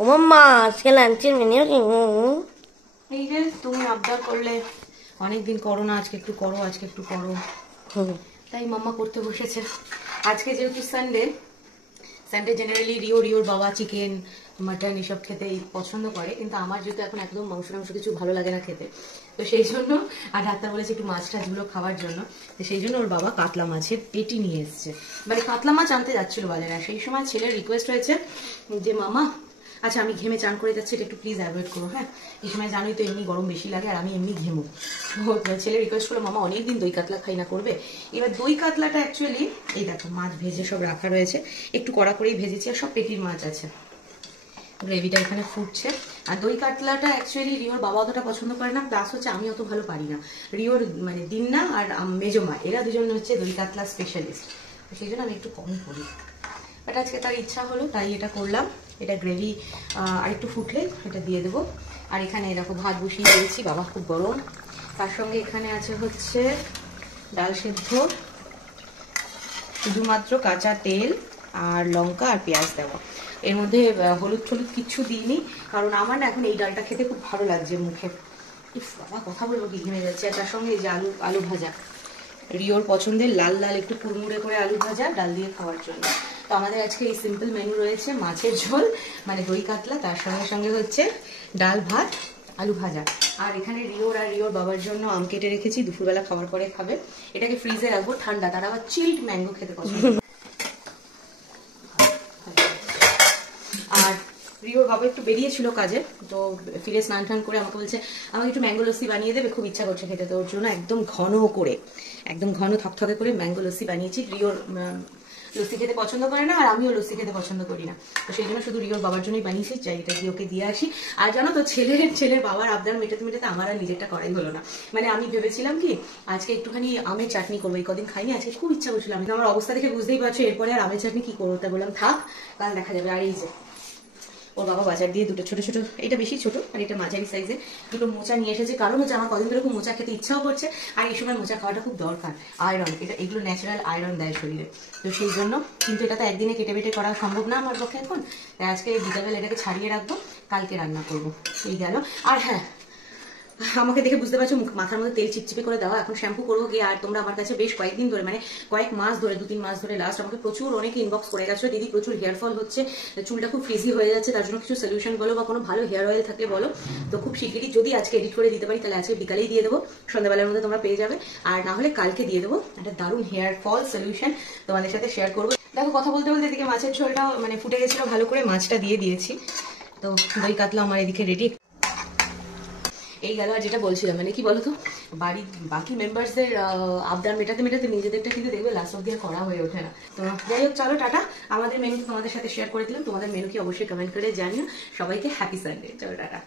ও মাম্মা আজকে লাঞ্চের মেনু কি? এই যে তুমি আবদার করলে অনেকদিন করো না, আজকে একটু করো, আজকে একটু করো, তাই মাম্মা করতে বসেছে। আজকে যেহেতু সানডে, সানডে জেনারেলি রিওর বাবা চিকেন মাটন এসব খেতে পছন্দ করে, কিন্তু আমার যেহেতু এখন একদম মাংস কিছু ভালো লাগে না খেতে, তো সেই জন্য আর ডাক্তার বলেছে একটু মাছ টাছগুলো খাওয়ার জন্য, তো সেই জন্য ওর বাবা কাতলা মাছের পেটি নিয়ে এসছে। মানে কাতলা মাছ আনতে যাচ্ছিল বাজারে, সেই সময় ছেলের রিকোয়েস্ট হয়েছে যে মামা, আচ্ছা আমি ঘেমে চান করে যাচ্ছি, এটা একটু প্লিজ অ্যাভয়েড করো, হ্যাঁ এই সময় জানোই তো এমনি গরম বেশি লাগে আর আমি এমনি ঘেমো। তো ছেলে রিকোয়েস্ট করলো মামা অনেকদিন দই কাতলা খাই না, করবে? এবার দই কাতলাটা অ্যাকচুয়ালি এই দেখো মাছ ভেজে সব রাখা রয়েছে, একটু কড়া করেই ভেজেছি আর সব পেটির মাছ আছে, গ্রেভিটা এখানে ফুটছে। আর দই কাতলাটা অ্যাকচুয়ালি রিওর বাবা অতটা পছন্দ করে না, প্লাস হচ্ছে আমি অত ভালো পারি না। রিওর মানে দিন্না আর মেজো মা এরা দুজন হচ্ছে দই কাতলা স্পেশালিস্ট, সেই জন্য আমি একটু কমই করি, বাট আজকে তার ইচ্ছা হলো তাই এটা করলাম। এটা গ্রেভি আর একটু ফুটলে এটা দিয়ে দেবো। আর এখানে দেখো ভাত বসিয়ে দিয়েছি, বাবা খুব গরম। তার সঙ্গে এখানে আছে হচ্ছে ডাল সেদ্ধ, শুধুমাত্র কাঁচা তেল আর লঙ্কা আর পেঁয়াজ দেওয়া, এর মধ্যে হলুদ টলুদ কিচ্ছু দিইনি, কারণ আমার না এখন এই ডালটা খেতে খুব ভালো লাগছে মুখে। ইফ বাবা কথা বলবো কি ঘেমে যাচ্ছে। আর তার সঙ্গে এই যে আলু ভাজা, রিওর পছন্দের লাল লাল একটু কুড়মুড়ে করে আলু ভাজা ডাল দিয়ে খাওয়ার জন্য। তো আমাদের আজকে এই সিম্পল মেনু রয়েছে, মাছের ঝোল মানে দই কাতলা, তার সঙ্গে সঙ্গে হচ্ছে ডাল ভাত আলু ভাজা। আর এখানে রিওর বাবার জন্য আম কেটে রেখেছি, দুপুরবেলা খাওয়ার পরে খাবে। এটাকে ফ্রিজে রাখবো ঠান্ডা, তারা আবার চিল্ড ম্যাঙ্গো খেতে পছন্দ। আর রিওর বাবা একটু বেরিয়েছিল কাজে, তো ফিরে স্নান টান করে আমাকে বলছে আমাকে একটু ম্যাঙ্গো লস্যি বানিয়ে দেবে, খুব ইচ্ছা করছে খেতে। তো ওর জন্য একদম ঘন থকথকে করে ম্যাঙ্গো লস্যি বানিয়েছি। রিওর লস্যি খেতে পছন্দ করে না আর আমিও লস্যি খেতে পছন্দ করি না, তো সেই জন্য শুধু রিওর বাবার জন্যই বানিয়েছি, চাই এটা দিয়ে ওকে দিয়ে আসি। আর জানো তো ছেলের বাবার আবদার মেটাতে মেটাতে আমার আর নিজেরটা করাই হলো না। মানে আমি ভেবেছিলাম কি আজকে একটুখানি আমের চাটনি করবো, এই কদিন খাইনি, আজকে খুব ইচ্ছা করছিল। আমি আমার অবস্থা দেখে বুঝতেই পারছো এরপরে আর আমের চাটনি কি করবো, তাই বললাম থাক কাল দেখা যাবে। আর এই যে ওর বাবা বাজার দিয়ে দুটো ছোট ছোট, এটা বেশি ছোট আর এটা মাঝারি সাইজে দুটো মোচা নিয়ে এসেছে, কারণ হচ্ছে আমার কদিন ধরে খুব মোচা খেতে ইচ্ছাও করছে, আর এই সময় মোচা খাওয়াটা খুব দরকার, আয়রন, এগুলো ন্যাচারাল আয়রন দেয় শরীরে, তো সেই জন্য। কিন্তু এটা তো একদিনে কেটে বেটে করা সম্ভব না আমার পক্ষে এখন, তাই আজকে বিকালবেলা এটাকে ছাড়িয়ে রাখবো, কালকে রান্না করবো, এই গেল। আর হ্যাঁ, আমাকে দেখে বুঝতে পারছো মাথার মধ্যে তেল চিপচিপে করে দেওয়া, এখন শ্যাম্পু করবো গিয়ে। আর তোমরা আমার কাছে বেশ কয়েকদিন ধরে মানে কয়েক মাস ধরে 2-3 মাস ধরে লাস্ট আমাকে প্রচুর অনেকে ইনবক্স করে গেছো, দিদি প্রচুর হেয়ার ফল হচ্ছে, চুলটা খুব ফ্রিজি হয়ে যাচ্ছে, তার জন্য কিছু সলিউশন বলো বা কোনো ভালো হেয়ার অয়েল থাকলে বলো। তো খুব শিগগিরই যদি আজকে এডিট করে দিতে পারি তাহলে আজকে বিকালেই দিয়ে দেবো, সন্ধ্যাবেলার মধ্যে তোমরা পেয়ে যাবে, আর না হলে কালকে দিয়ে দেবো একটা দারুণ হেয়ার ফল সলিউশন তোমাদের সাথে শেয়ার করবো। দেখো কথা বলতে বলতে এদিকে মাছের ঝোলটাও মানে ফুটে গেছিলো ভালো করে, মাছটা দিয়ে দিয়েছি, তো দই কাতলা আমার এদিকে রেডি। এই গেল। আর যেটা বলছিলাম মানে কি বলতো, বাড়ির বাকি মেম্বারসদের আবদার মেটাতে মেটাতে নিজেদেরটা কিন্তু দেখবে লাস্ট অব্দি আর করা হয়ে ওঠে না। তো যাই হোক চলো টাটা, আমাদের মেনু তোমাদের সাথে শেয়ার করে দিলাম, তোমাদের মেনু কি অবশ্যই কমেন্ট করে জানিও। সবাইকে হ্যাপি সানডে, চলো টাটা।